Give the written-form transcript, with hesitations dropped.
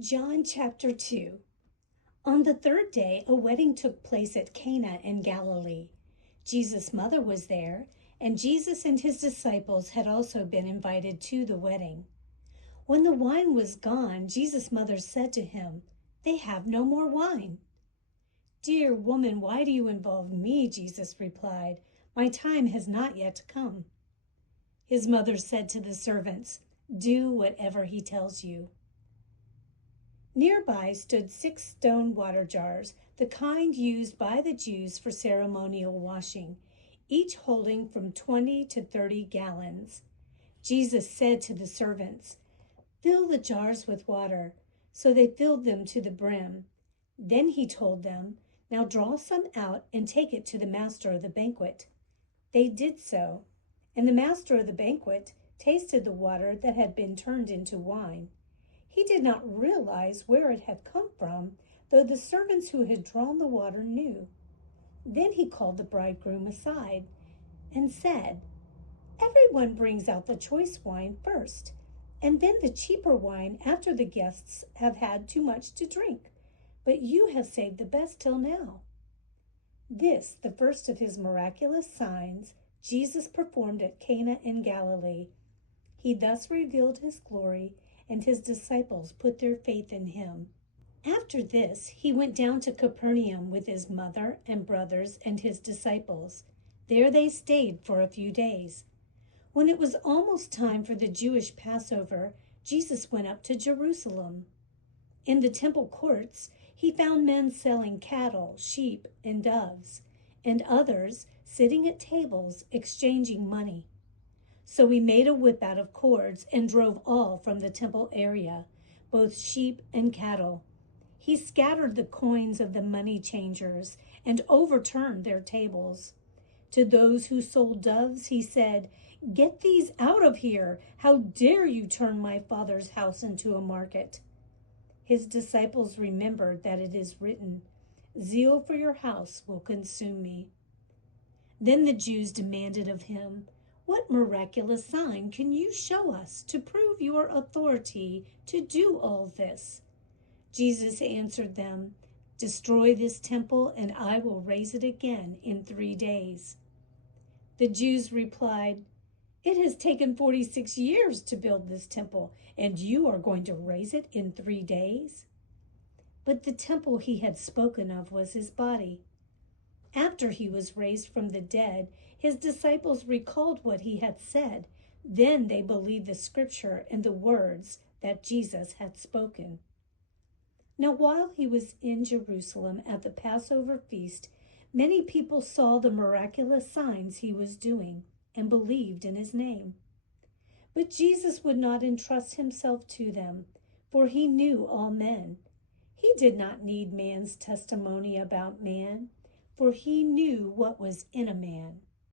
John chapter 2. On the third day, a wedding took place at Cana in Galilee. Jesus' mother was there, and Jesus and his disciples had also been invited to the wedding. When the wine was gone, Jesus' mother said to him, "They have no more wine." "Dear woman, why do you involve me?" Jesus replied. "My time has not yet come." His mother said to the servants, "Do whatever he tells you." Nearby stood 6 stone water jars, the kind used by the Jews for ceremonial washing, each holding from 20 to 30 gallons. Jesus said to the servants, "Fill the jars with water." So they filled them to the brim. Then he told them, "Now draw some out and take it to the master of the banquet." They did so, and the master of the banquet tasted the water that had been turned into wine. He did not realize where it had come from, though the servants who had drawn the water knew. Then he called the bridegroom aside and said, "Everyone brings out the choice wine first, and then the cheaper wine after the guests have had too much to drink. But you have saved the best till now." This, the first of his miraculous signs, Jesus performed at Cana in Galilee. He thus revealed his glory, and his disciples put their faith in him. After this, he went down to Capernaum with his mother and brothers and his disciples. There they stayed for a few days. When it was almost time for the Jewish Passover, Jesus went up to Jerusalem. In the temple courts, he found men selling cattle, sheep, and doves, and others sitting at tables exchanging money. So he made a whip out of cords and drove all from the temple area, both sheep and cattle. He scattered the coins of the money changers and overturned their tables. To those who sold doves, he said, "Get these out of here! How dare you turn my Father's house into a market?" His disciples remembered that it is written, "Zeal for your house will consume me." Then the Jews demanded of him, "What miraculous sign can you show us to prove your authority to do all this?" Jesus answered them, "Destroy this temple, and I will raise it again in 3 days." The Jews replied, "It has taken 46 years to build this temple, and you are going to raise it in 3 days?" But the temple he had spoken of was his body. After he was raised from the dead, his disciples recalled what he had said. Then they believed the scripture and the words that Jesus had spoken. Now, while he was in Jerusalem at the Passover feast, many people saw the miraculous signs he was doing and believed in his name. But Jesus would not entrust himself to them, for he knew all men. He did not need man's testimony about man, for he knew what was in a man.